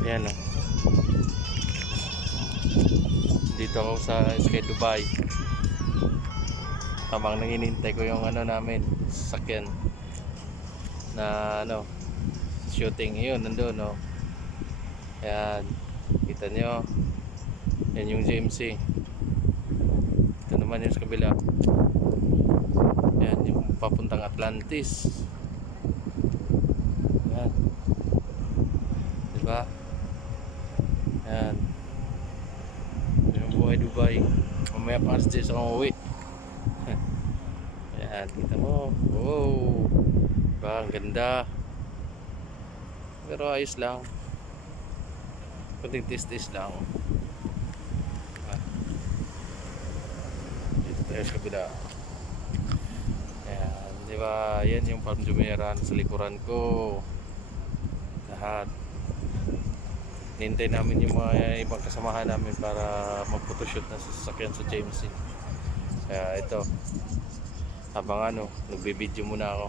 Ayan o. Dito ako sa Sky Dubai. Habang nanginintay ko yung ano namin, sasakyan na ano, shooting. Yun, nandun o. Ayan, kita nyo. Yan yung GMC. Ito naman yung sa kabila. Ayan, yung papuntang Atlantis. Ayan, diba? Ayan, yung buhay Dubai. Mamaya pa kasi sa uwi. Ayan, kita mo. Wow, diba? Ang ganda. Pero ayos lang. Kunting tis-tis lang. Dito tayo sa kabila. Ayan, diba? Yan yung Palm Jumeirah sa likuran ko. Lahat. Hintay namin yung mga ibang kasamahan namin para mag-photoshoot na sa sasakyan sa GMC. Kaya ito, habang ano, nagbe-video muna ako.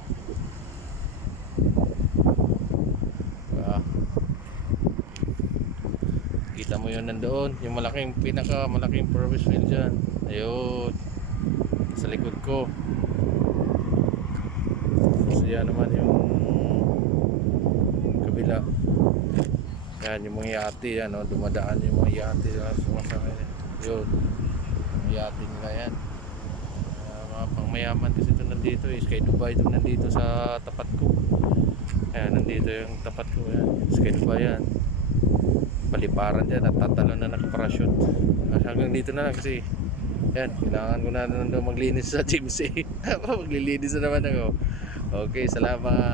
Kita mo yun nandoon, yung malaking, pinakamalaking Ferris wheel dyan. Ayun, sa likod ko. So yan naman yung kabila. Yan yung mga yate yan, no? Dumadaan yung mga yate sumasakay. Yun, yung yate nila yan. Mga pangmayaman kasi ito nandito, Sky Dubai ito nandito sa tapat ko. Ayan, nandito yung tapat ko yan, Sky Dubai yan. Paliparan dyan at tatalo na nakaparachute. Hanggang dito na lang kasi yan, kailangan ko na maglinis sa GMC. Maglilinis na naman ako. Okay, salamat.